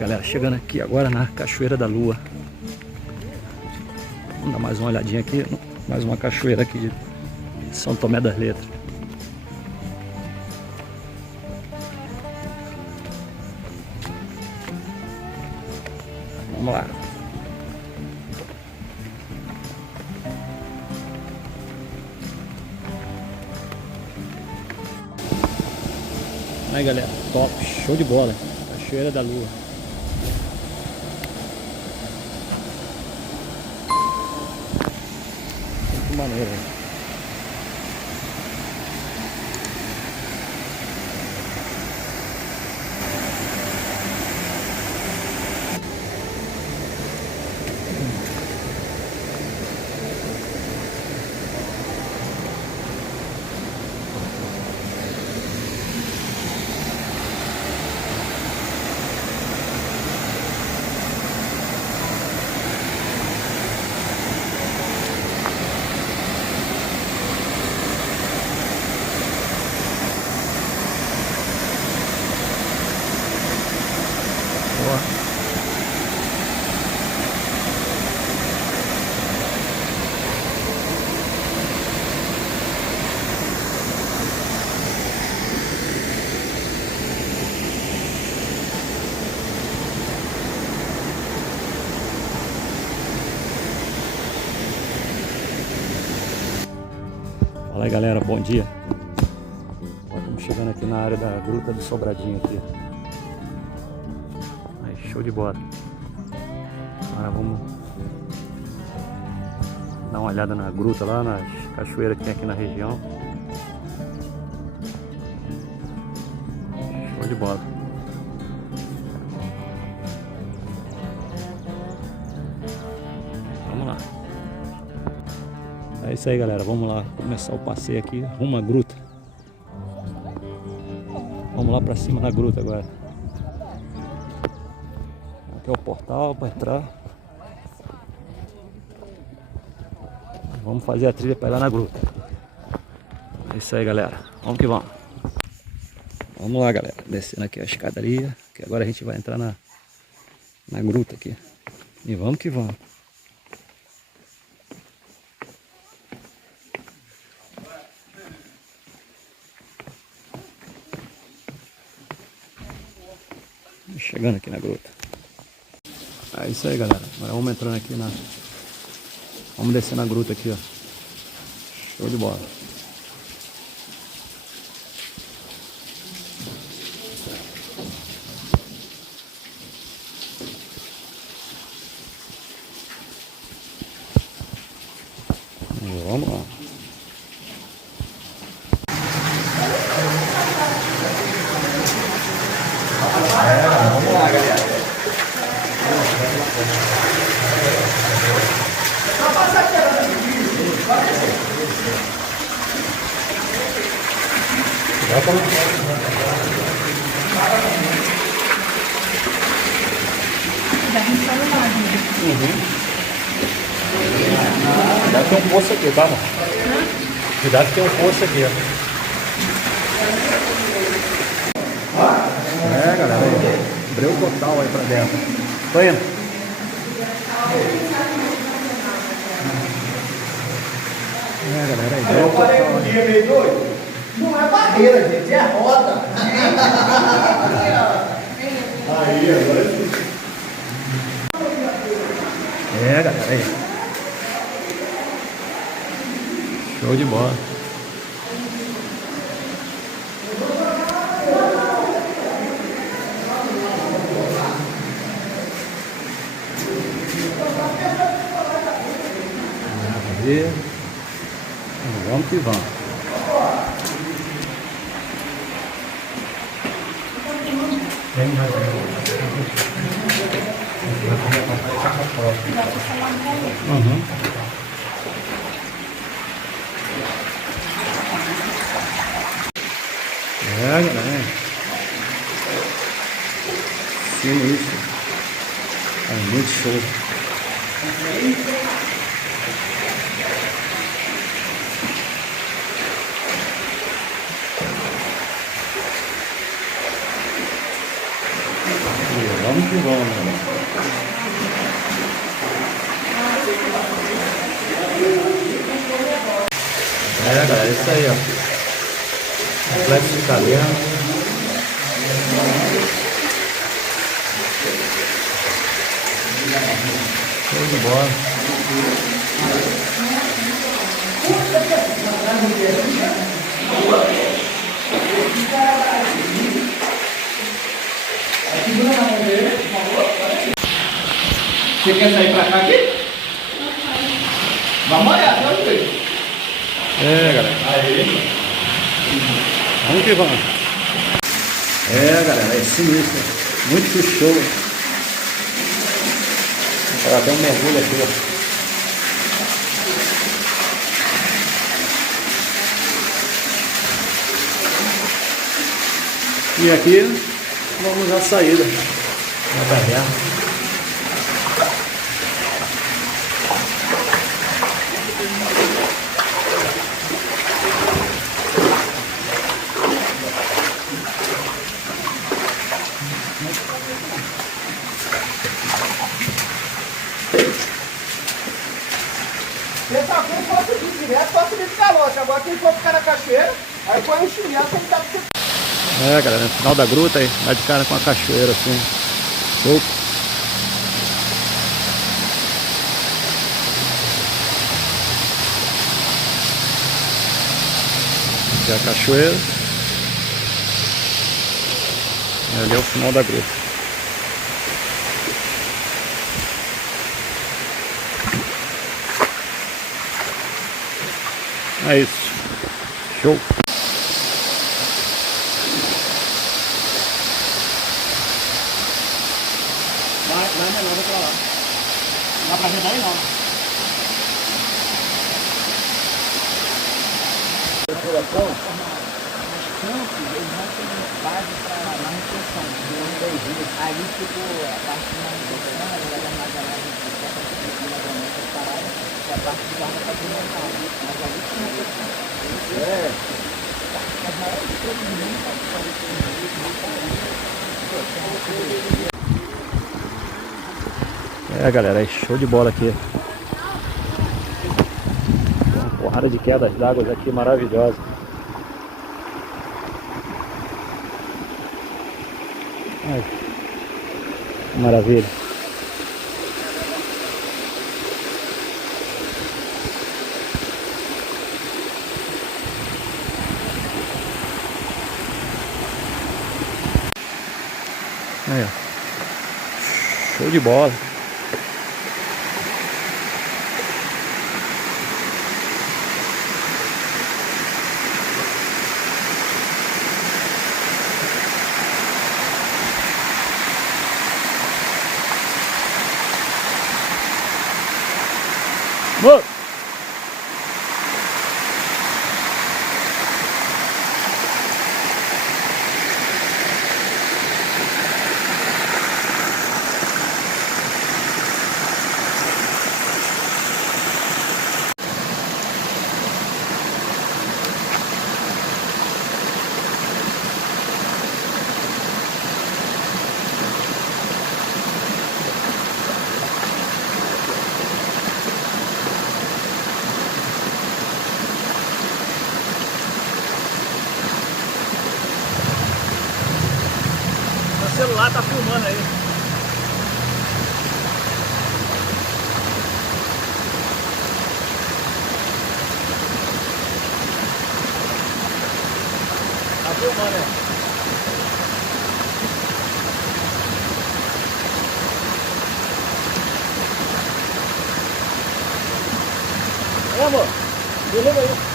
Galera, chegando aqui agora na Cachoeira da Lua. Vamos dar mais uma olhadinha aqui. Mais uma cachoeira aqui de São Tomé das Letras. Vamos lá. Aí galera, top, show de bola. Cachoeira da Lua. Muito maneiro, hein? Fala aí galera, bom dia. Agora estamos chegando aqui na área da Gruta do Sobradinho aqui. Aí, show de bola. Agora vamos dar uma olhada na gruta lá, nas cachoeiras que tem aqui na região. Show de bola. Vamos lá. É isso aí galera, vamos lá começar o passeio aqui rumo à gruta. Vamos lá pra cima da gruta agora. Aqui é o portal para entrar. Vamos fazer a trilha para ir lá na gruta. É isso aí galera, vamos que vamos. Vamos lá galera, descendo aqui a escadaria, que agora a gente vai entrar na gruta aqui. E vamos que vamos. Chegando aqui na gruta. É isso aí galera, agora vamos entrando aqui na... Vamos descer na gruta aqui, ó. Show de bola. E vamos lá. Vamos lá, galera. Cuidado que tem um poço aqui, tá, mano? Cuidado que tem um poço aqui, ó. É galera, aí. Breu total aí pra dentro. Tô indo. É galera, aí. Breu total aí. Meio doido? Não é barreira, gente, é roda. Aí, agora É galera, aí. Show de bola. Vamos que vamos. Uhum. É, galera. Sim, isso. É muito show. E vamos que vamos, né? Galera, é isso aí, ó. Complexo de caverna. Show de bola. Você quer sair pra cá aqui? Vamos olhar, tá vendo? Galera. Vamos que vamos. Galera, é sinistro. Muito show. Vou fazer até um mergulho aqui, ó. E aqui vamos à saída da caverna. Pessoal, quem for subir direto, pode subir de calote. Agora quem for ficar na cachoeira, aí põe um chinelo que dá pra você. Galera, no final da gruta aí, dá de cara com a cachoeira assim. Show. Aqui é a cachoeira. E ali é o final da gruta. É isso. Show. Vai melhor, vai pra lá. Não dá pra ver daí não. Ali ficou a parte de manutenção, ela vai armazenar essa parada, e a parte de guarda patrimonial. Mas ali tinha uma questão. As maiores coisas do mundo Galera, é show de bola aqui. Uma porrada de quedas d'água aqui maravilhosa. Ai, que maravilha. Aí, ó. Show de bola. Vamos! O celular tá filmando aí. Tá filmando aí. Amor, beleza aí.